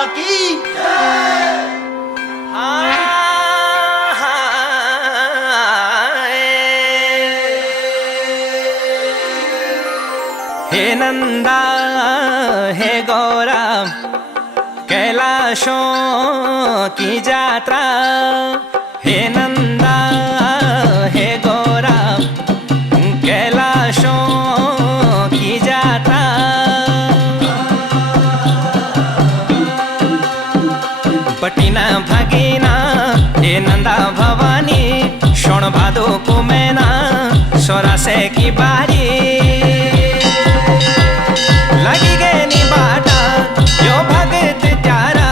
मैया की हे नंदा हे गौरा कैलाशों की यात्रा। हे नंदा हे गौरा कैलाशों की यात्रा। बटीना भगीना हे नंदा भवानी शोण भादो को मैना सोरा से की बारी लगी गए नी बाटा यो भगत त्यारा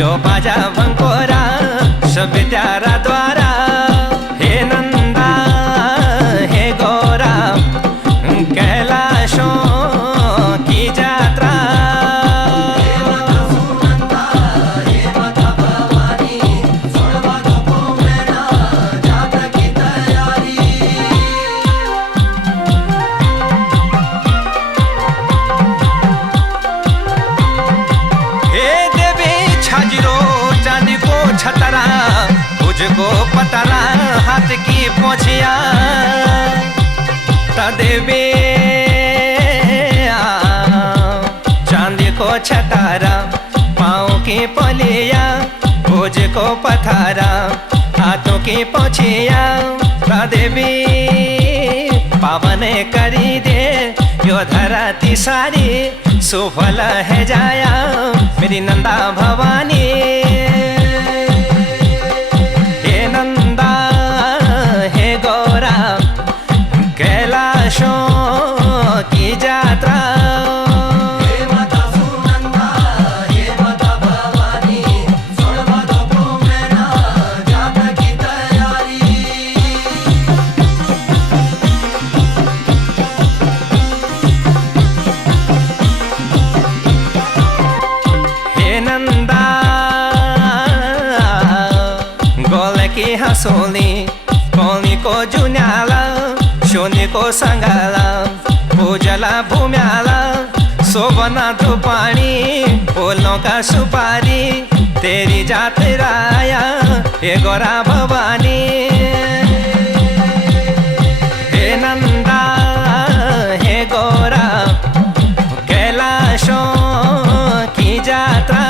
यो बाजा भंकोरा सब त्यारा द्वारा। हे नंदा हे गौरा कैलाशों की यात्रा। छतरा तुझको पतरा हाथ की पोछिया तदेवे चांदी को छतारा पाँव की पलिया भुज को पथारा हाथों की पोछिया तदेवी पावन करी दे यो धरती सारी सुफल है जाया मेरी नंदा भवानी। कैलाशों की यात्रा। हे माता सुनंदा हे माता भवानी सोन भादो को मैना जाता की तैयारी। हे नंदा गोले की हंसोली कोली को जुन्याला शोनी को संगाला पूजला भूम्याला सोबना धुपाणी फूलों का सुपारी तेरी जात राया हे गौरा भवानी। हे नंदा हे गौरा कैलाशों की यात्रा।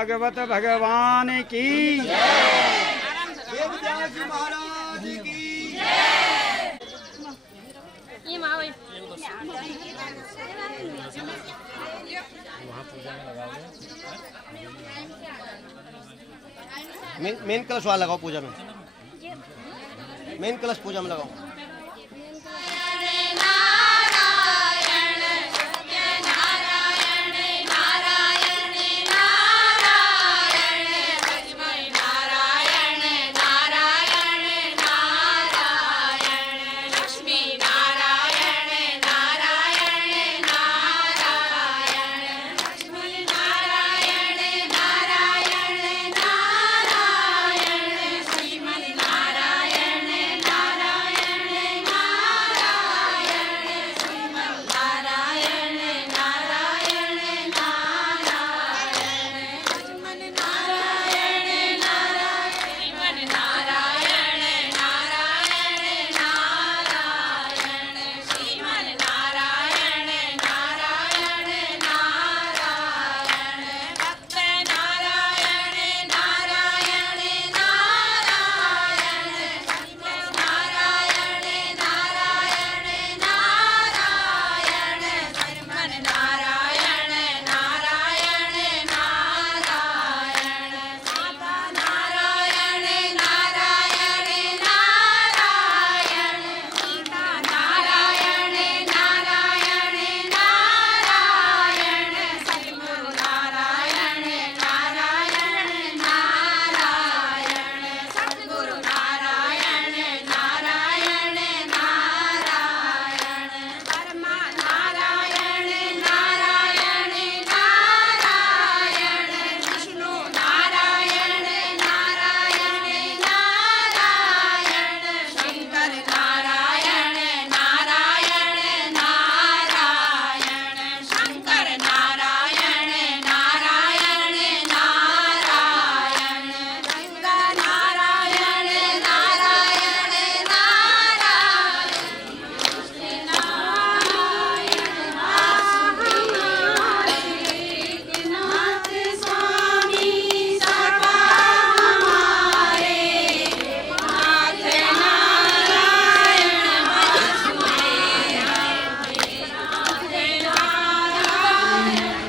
भागवत भगवान की वेदव्यास जी महाराज की मेन कलश वाला लगाओ पूजा में, मेन कलश पूजा में लगाओ।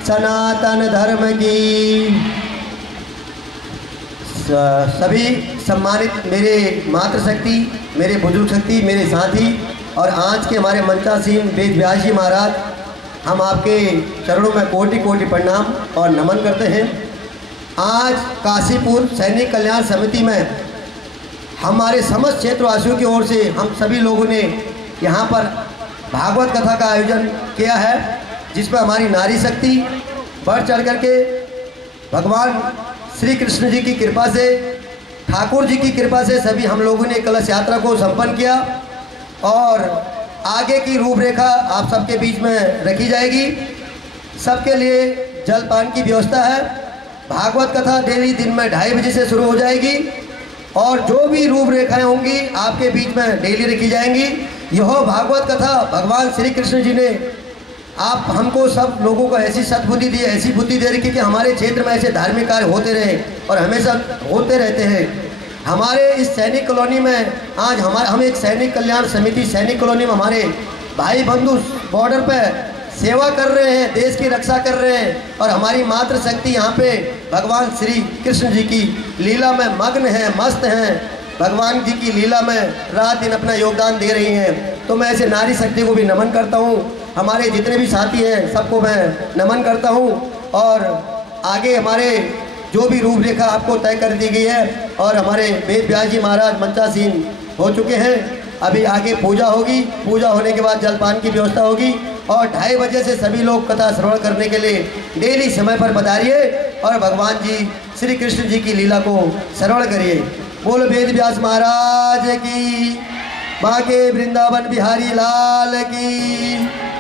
सनातन धर्म की सभी सम्मानित मेरे मातृशक्ति, मेरे बुजुर्ग शक्ति, मेरे साथी और आज के हमारे मंचासीन वेद व्यास जी महाराज, हम आपके चरणों में कोटि कोटि प्रणाम और नमन करते हैं। आज काशीपुर सैनिक कल्याण समिति में हमारे समस्त क्षेत्रवासियों की ओर से हम सभी लोगों ने यहाँ पर भागवत कथा का आयोजन किया है, जिस पर हमारी नारी शक्ति बढ़ चढ़ करके भगवान श्री कृष्ण जी की कृपा से, ठाकुर जी की कृपा से सभी हम लोगों ने कलश यात्रा को संपन्न किया और आगे की रूपरेखा आप सबके बीच में रखी जाएगी। सबके लिए जलपान की व्यवस्था है। भागवत कथा डेली दिन में 2:30 बजे से शुरू हो जाएगी और जो भी रूपरेखाएं होंगी आपके बीच में डेली रखी जाएंगी। यह भागवत कथा भगवान श्री कृष्ण जी ने आप हमको सब लोगों को ऐसी सद्बुद्धि दी, ऐसी बुद्धि दे रखी कि हमारे क्षेत्र में ऐसे धार्मिक कार्य होते रहे और हमेशा होते रहते हैं। हमारे इस सैनिक कॉलोनी में आज हम एक सैनिक कल्याण समिति सैनिक कॉलोनी में हमारे भाई बंधु बॉर्डर पर सेवा कर रहे हैं, देश की रक्षा कर रहे हैं और हमारी मातृशक्ति यहाँ पे भगवान श्री कृष्ण जी की लीला में मग्न है, मस्त हैं। भगवान जी की लीला में रात दिन अपना योगदान दे रही हैं। तो मैं ऐसे नारी शक्ति को भी नमन करता हूँ। हमारे जितने भी साथी हैं सबको मैं नमन करता हूँ और आगे हमारे जो भी रूपरेखा आपको तय कर दी गई है और हमारे वेद व्यास जी महाराज मंचासीन हो चुके हैं। अभी आगे पूजा होगी, पूजा होने के बाद जलपान की व्यवस्था होगी और 2:30 बजे से सभी लोग कथा श्रवण करने के लिए डेली समय पर पधारिए और भगवान जी श्री कृष्ण जी की लीला को श्रवण करिए। बोल वेद व्यास महाराज की, बाके वृंदावन बिहारी लाल की।